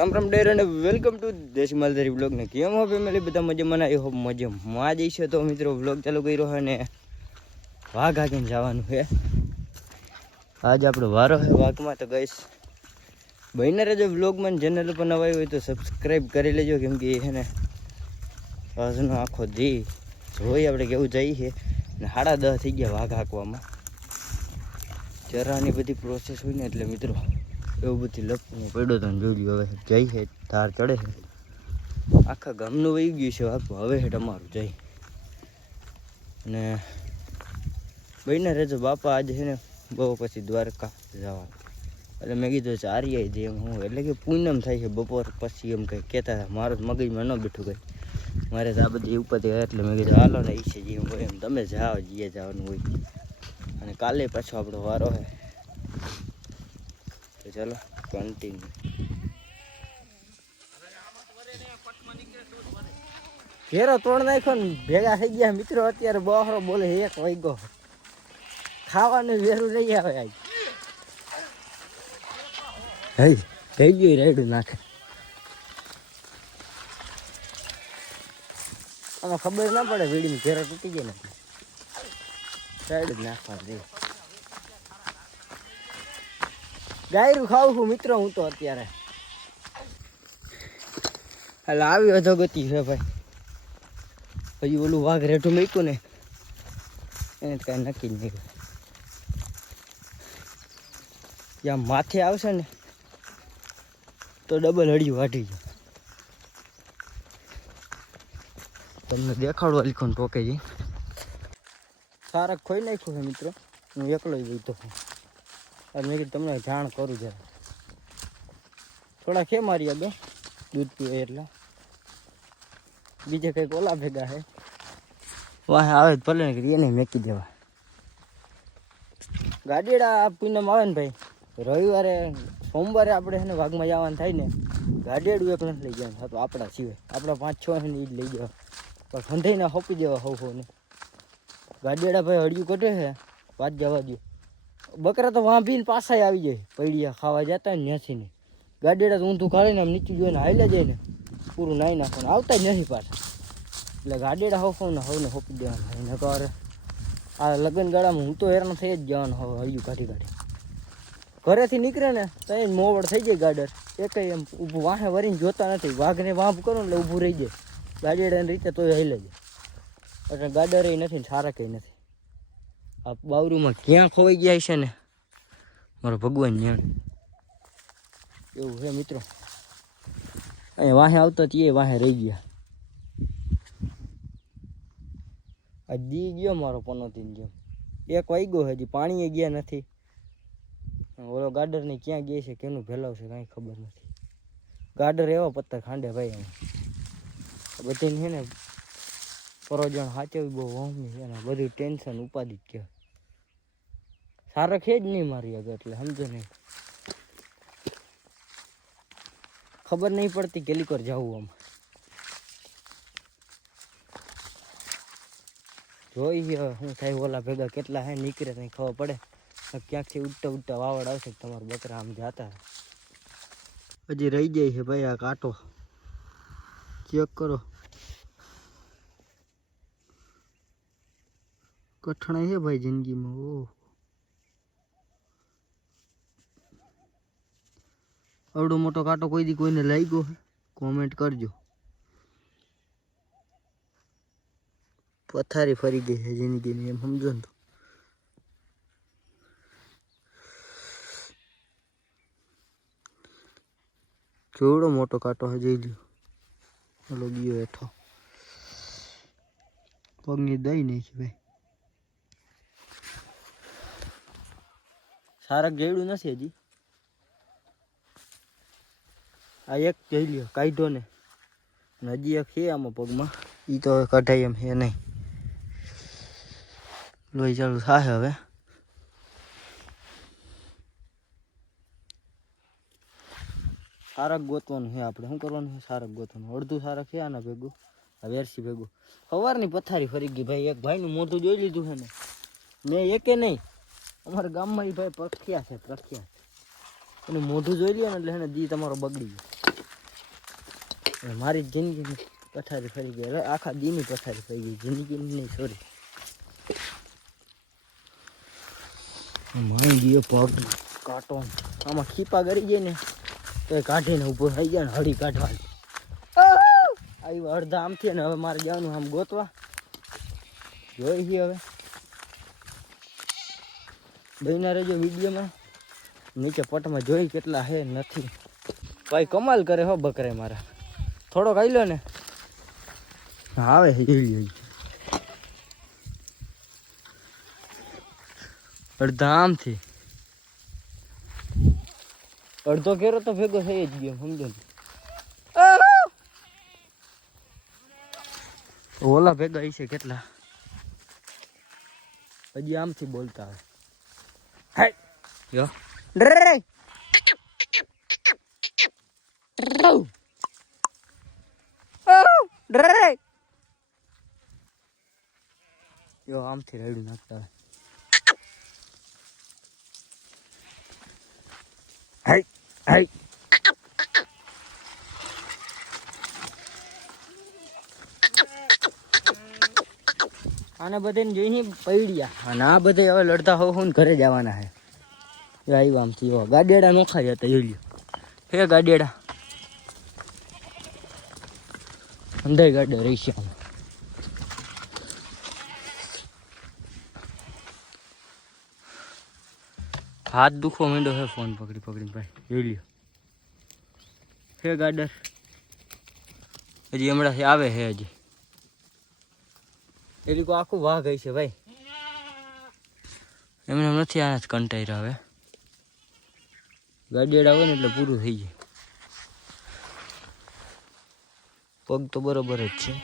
રામ રામ ડેર અને welcome to દેશી માલધારી blog ને કેમ હો ફેમિલી? બધા મજામાં એ હો મજામાં જ છે તો મિત્રો બ્લોગ ચાલુ કર્યો છે ને વાઘ હાકીને જવાનું છે આજ આપણો વારો છે વાઘમાં. તો ગઈશ બહેને રહેજો બ્લોગમાં ચેનલ પર નવાઈ હોય તો સબસ્ક્રાઈબ કરી લેજો. કેમ કે છે ને આજનો આખો દી જોઈ આપણે કેવું જઈએ છે. ને સાડા દસ થઈ ગયા વાઘ હાંકવામાં. ચરાની બધી પ્રોસેસ હોય ને એટલે મિત્રો એવું બધી લપવું પડ્યો તો જોયું હવે જઈ છે ધાર ચડે છે આખા ગામનું વહી ગયું છે આખું હવે હેઠ તમારું જઈ અને બહીને રહેજો બાપા આજે છે ને બહુ પછી દ્વારકા જવાનું. એટલે મેં કીધું ચારીએ જે એમ હું, એટલે કે પૂનમ થાય છે બપોર પછી એમ કંઈ કહેતા હતા. મારું મગજમાં ન બેઠું કંઈ. મારે તો આ બધી ઉપરથી એટલે મેં કીધું, હાલો ને એ છે જેમ હોય એમ, તમે જાઓ, જીએ જવાનું હોય. અને કાલે પાછો આપણો વારો છે ચાલો કન્ટિન્યુ ઘેરો તોડ નાખ્યો ને ભેગા થઈ ગયા. મિત્રો અત્યારે બહારો બોલે એક વાગ્યો. ખાવાનું વેરું નહીં આવે આજ. હઈ, થઈ ગયું, રેડું નાખે. આમાં ખબર ના પડે વીડીની ઘેરો તૂટી ગયો ને સાઈડ જ નાખવા દે ગાયરું ખાવું છું, મિત્રો હું તો અત્યારે. એટલે આવી અધોગતિ છે ભાઈ. હજી ઓલું વાઘ રેઠું મૂક્યું ને, એને કાંઈ નક્કી જ નહીં જ્યાં માથે આવશે ને, તો ડબલ હળિયું વાઢી જાય તમને દેખાડવા લીખો ટોકે જઈ સારા ખોઈ નાખ્યું છે, મિત્રો. હું એકલો જ વહીતો છું. અને મેં કીધું તમને જાણ કરું જરા. થોડા ખે મારી બે? દૂધ પીવે એટલે. બીજે કંઈક ઓલા ભેગા હે. વાહ, આવે ભલે ને એને મેકી દેવા. ગાડીડા આ પૂનમ આવે ને ભાઈ. રવિવારે, સોમવારે આપણે છે ને વાઘમાં જવાનું થાય ને ગાડીડું એક નથી લઈ જવાનું તો આપણા સિવાય. આપણા પાંચ છ ને એ જ લઈ જવા. પણ ખંધાઈને હોપી દેવા હોવ હોવ ને. ગાડીડા ભાઈ હળિયું કટે છે, વાત જવા દો બકરા તો વાંભીને પાછા આવી જાય. પૈડિયા ખાવા જતા ને ને. ગાડીડા તો ઊંધું કાઢીને આમ નીચે જોઈને હાલ્યા જાય ને. પૂરું નાઈ નાખવાનું. આવતા જ નથી પાછા. એટલે ગાડીડા હોવ ને હવે હોપી દેવાના. એને તો આ લગ્ન ગાળામાં હું તો હેરાન થઈ જ જવાનું હવે હળિયું કાઢી કાઢી. ઘરેથી નીકળે ને તો એ મોવડ થઈ જાય ગાડર. એક એમ ઊભું વાહે વરીને જોતા નથી. વાઘને વાંભ કરો ને એટલે ઊભું રહી જાય. ગાડીડાની રીતે તોય હલે જાય. એટલે ગાડર એ નથી સારા કંઈ નથી. આ બાવરૂમાં ક્યાં ખોવાઈ ગયા છે ને? મારો ભગવાન જાણ એવું છે મિત્રો. અહીંયા વાહે આવતો એ વાહે રહી ગયા. આ દી ગયો મારો પનોતીન જેમ. એક વાગ્યો હજી, પાણીએ ગયા નથી. ઓલો ગાડર ને ક્યાં ગયા છે, કેનું ભેલાવ કાંઈ ખબર નથી. ગાડર એવા પથ્થર ખાંડે ભાઈ બધાને છે ને પરોજણ સાચવી બહુ વહમી છે બધું ટેન્શન ઉપાધિ જ કહેવાય. સારક છે જ નહીં મારી આગળ એટલે સમજો નહીં. ખબર નહીં પડતી કેલિકોર જવું આમ. જોઈએ હું થાય, ઓલા ભેગા કેટલા હે, નીકળે નહીં ખબર પડે. ક્યાંકથી ઉડતા ઉડતા વાવડ આવશે તમારા બકરા આમ જતા હજી રહી જાય છે ભાઈ આ કાંટો. ચેક કરો. કઠણાઈ છે ભાઈ જિંદગીમાં ઓ અવડો મોટો કાંટો કોઈ દી કોઈને લાગ્યો કોમેન્ટ કરજો. પથારી ફરી ગઈ છે જિંદગીની, એમ સમજો ને તો. જોડો મોટો કાંટો જોઈ લ્યો. ઓલો ગયો હેઠો. પગની દઈ નાખી ભાઈ. સારક ગયેલું નથી હજી. આ એક જઈ લ્યો કાઢ્યો ને. હજી એક છે આમાં પગમાં. એ તો કઢાઈ એમ છે નહીં. લોહી ચાલુ થાય હવે. સારક ગોતવાનું છે આપણે. શું કરવાનું છે સારક ગોતવાનું? અડધું સારક છે આના ભેગું? વેરસી ભેગું. સવારની પથારી ફરી ગઈ ભાઈ. એક ભાઈનું મોઢું જોઈ લીધું છે ને મેં એકે નહીં. અમારા ગામમાં એ ભાઈ પ્રખ્યાત છે, પ્રખ્યાત એનું મોઢું જોઈ લે એટલે એને દી તમારો બગડી ગયો. મારી જિંદગીની પથારી ફરી ગઈ. એટલે આખા દીની પથારી ફરી ગઈ. જિંદગીની નહીં સોરી મારી ગયો પગ કાંટો. આમાં ખીપા કરી જાય ને તો એ કાઢીને ઊભો થઈ ગયા ને હળી કાઢવાની. આવી અડધા આમથી ને હવે મારે જવાનું આમ ગોતવા. જોઈ હવે. બહેના રહેજો વિડીયોમાં. નીચે પટમાં જોઈ કેટલા હે નથી. ભાઈ કમાલ કરે હો બકરે મારા. થોડો ખાઈ લો ને. આવે અડધા આમથી અડધો કેરો તો ભેગો થઈ જ ગયો સમજો ને. ઓલા ભેગા છે કેટલા? હજી આમથી બોલતા આવે હાય. યો ડરે ડરે યો આમથી રેડું નાખતા આવે હાય આને બધાને જોઈને પડ્યા. અને આ બધે હવે લડતા હોવ હું ઘરે જવાના હે આવ્યા આમથી એવા ગાડેડા નોખા જતા જોઈ લ્યો. હે ગાડેડા અંદર ગાડે રહી છે હાથ દુખો માંડ્યો હે ફોન પકડી પકડીને ભાઈ. જોઈ લ્યો. હે ગાડર હજી હમણાં આવે હે હજી. એ લોકો આખું વાઘ ગઈ છે ભાઈ. એમને એમ નથી આના જ કંટાઈ હવે. ગાડીએડા આવે ને એટલે પૂરું થઈ જાય. પગ તો બરોબર જ છે.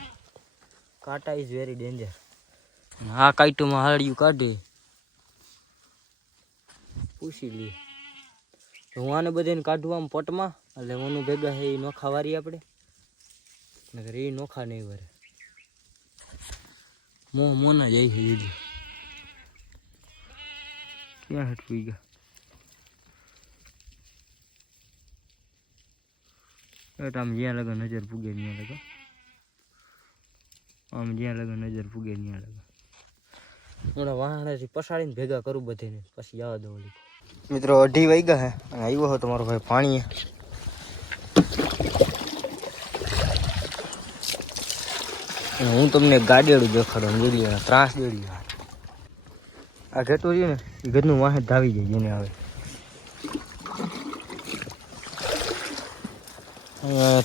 કાંટા ઇઝ વેરી ડેન્જર આ કાઈટોમાં હાડિયું કાઢે. પૂછી લઈએ. હું આને બધાને કાઢવું આમ પટમાં? એટલે મને ભેગા છે એ નોખા વારી આપણે. નગર એ નોખા નહીં વરે. મો મોના જાય છે દીદી ક્યાં હટવી ગયા? એટલે આમ જ્યાં લગન નજર પૂગે ત્યાં લગા. આમ જ્યાં લગન નજર પૂગે ત્યાં લગા. હમણાં વાહણેથી પસાડીને ભેગા કરું બધીને પછી જવા દઉં મિત્રો અઢી વાગ્યા હે અને આવ્યો હતો તમારો ભાઈ પાણી હું તમને ગાડેડું દેખાડું જોડી ત્રાસ દેડી આ. ઘેટું રહ્યું ને એ ઘરનું વાહે ધાવી જાય એને આવે.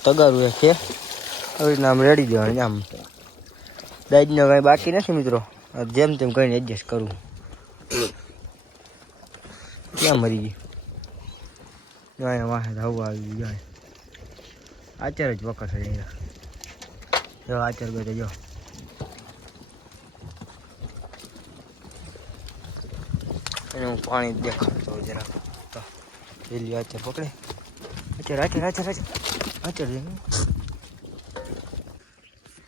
તગારું એ છે. આવી રીતના આમ રેડી દેવાની આમ. દાજનો કાંઈ બાકી નથી મિત્રો. જેમ તેમ કરીને એડજસ્ટ કરવું ક્યાં મરી ગઈ? જાય વાહે ધાવવા આવી જાય આચાર જ વખત અહીંયા. જો આચાર બેઠે જો. એને હું પાણી દેખાડતો જરાક. તો પેલી આચર પકડે. આચાર આચાર આચર આચર આચર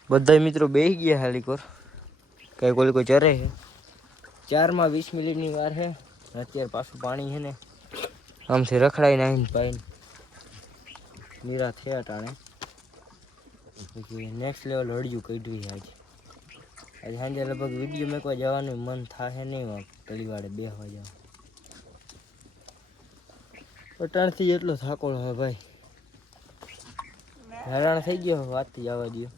બધા મિત્રો બેસી ગયા હાલી કોર. કઈ કોઈ કોઈ ચરે છે. ચારમાં વીસ મિનિટની વાર છે. અત્યારે પાછું પાણી છે ને. આમથી રખડાઈને નાખીને પાઈને. નીરા થયા ટાણે. નેક્સ્ટ લેવલ હળિયું કાઢ્યું છે આજે. આજે સાંજે લગભગ વીડિયો મેકવા જવાનું, મન થશે નહીં વા તળીવાડે બેસવા જવા. પટાણથી એટલો થાકોળ હોય ભાઈ. હેરાન થઈ ગયો વાતથી જવા દો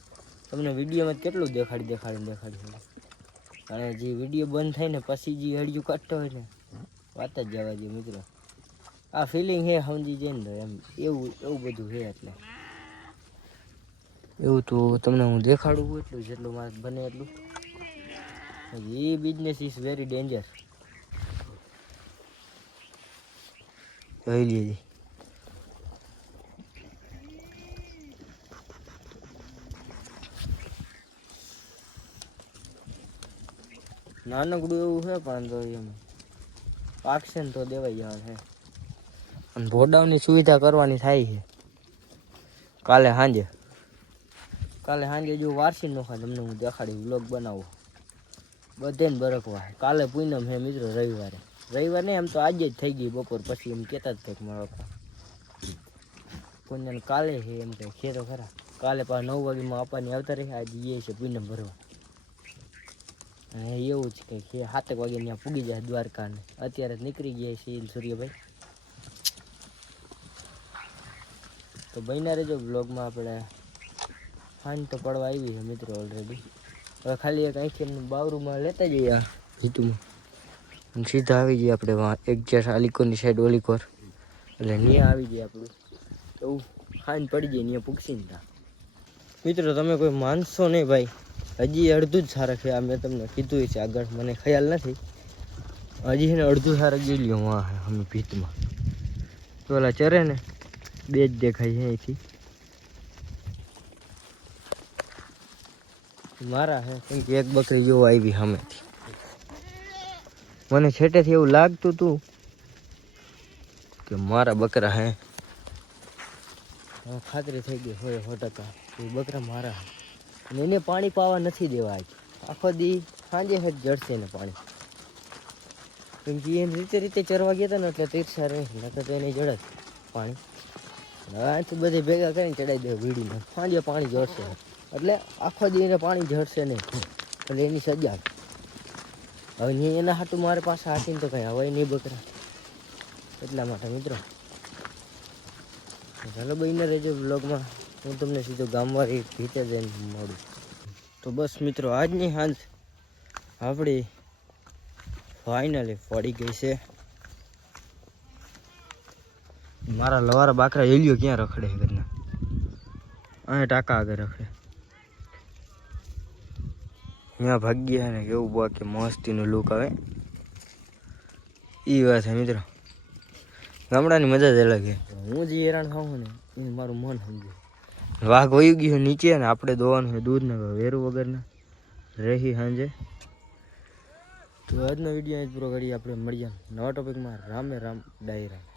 તમને વિડીયોમાં કેટલું દેખાડી દેખાડી દેખાડી અને જે વીડિયો બંધ થાય ને પછી જે હળિયું કાઢતો હોય ને, વાત જ જવા દો મિત્રો. આ ફિલિંગ હે સમજી જાય ને એમ, એવું એવું બધું છે એટલે. એવું તો તમને હું દેખાડું એટલું જેટલું મારે બને એટલું. એ બિઝનેસ ઇઝ વેરી ડેન્જર જોઈ લેજે નાનકડું એવું છે પણ તો એમ પાકશે ને તો દેવાઈ જવા છે. અને ભોડાવની સુવિધા કરવાની થાય છે. કાલે સાંજે કાલે સાંજે જો વારસી નોખા તમને હું દેખાડી વ્લોગ બનાવો. બધે ને બરકવા કાલે પૂનમ હે મિત્રો રવિવારે. રવિવાર નહીં એમ તો આજે જ થઈ ગઈ બપોર પછી, એમ કહેતા જ કંઈક મારો પૂનમ કાલે છે એમ કંઈ ખેરો ખરા. કાલે પાછા નવ વાગ્યામાં આપવાની આવતા રહે, આજે એ છે પૂનમ ભરવા. અને એવું જ કે સાતેક વાગે ત્યાં પૂગી જાય દ્વારકા ને અત્યારે જ નીકળી ગયા છે સૂર્યભાઈ. તો બન્યા રહેજો બ્લોગમાં આપણે. ફાઇન તો પડવા આવી છે મિત્રો ઓલરેડી હવે ખાલી એક અહીંથી એમને બાવરૂમાં લેતા જઈએ હિતુમાં સીધા આવી જઈએ આપણે એક જર આલિકોરની સાઈડ ઓલીકોર. એટલે ન્યા આવી જાય આપણું. એવું ફાઇન પડી જાય, ન્યા પૂગશી ને મિત્રો, તમે કોઈ માનશો નહીં ભાઈ. હજી અડધું જ સારા છે. આ મેં તમને કીધું છે આગળ. મને ખ્યાલ નથી. હજી છે ને અડધું સારા ગયેલી હું આ અમે ભીતમાં. તો ઓલા ચરે ને, બે જ દેખાય છે અહીંથી. મારા હે, કેમ કે એક બકરી જો આવી સામેથી. મને છેટેથી એવું લાગતું હતું કે મારા બકરા હે. હા ખાતરી થઈ ગઈ હોય સો ટકા એ બકરા મારા હે. એને પાણી પાવા નથી દેવા આખો દી સાંજે હેઠ જડશે ને પાણી. કેમ કે એને રીતે રીતે ચરવા ગયા હતા ને એટલે તીર્ષા રહી, નકર તો એને જડત પાણી. હવે આથી બધે ભેગા કરીને ચડાવી દે વીડીને. સાંજે પાણી જડશે એટલે આખો દી પાણી ઝરશે નહીં. એટલે એની સજા. હવે નહીં એના હાટું મારે પાસે હાથીને તો કંઈ હવે નહીં બકરા. એટલા માટે મિત્રો. ચાલો બહીને રહેજો બ્લોગમાં હું તમને સીધો ગામવાળી ભીતે જઈને મળું. તો બસ મિત્રો, આજની સાંજ આપણી ફાઇનલી પડી ગઈ છે. મારા લવારા બાકરા એલિયો ક્યાં રખડે ઘરના? અહીંયા ટાંકા આગળ રખડે. અહીંયા ભાગ્યા ને કેવું બાકી મસ્તીનું લુક આવે. એ વાત છે મિત્રો. ગામડાની મજા જ અલગ છે. હું જે હેરાન ખાઉં ને એ મારું મન સમજે. વાઘ વયું ગયું નીચે ને આપણે દોવાનું છે દૂધ ને વેરું વગરના. રહી સાંજે. તો આજનો વીડિયો અહીં પૂરો કરીએ. આપણે મળીએ નવા ટોપિકમાં રામે રામ ડાયરા.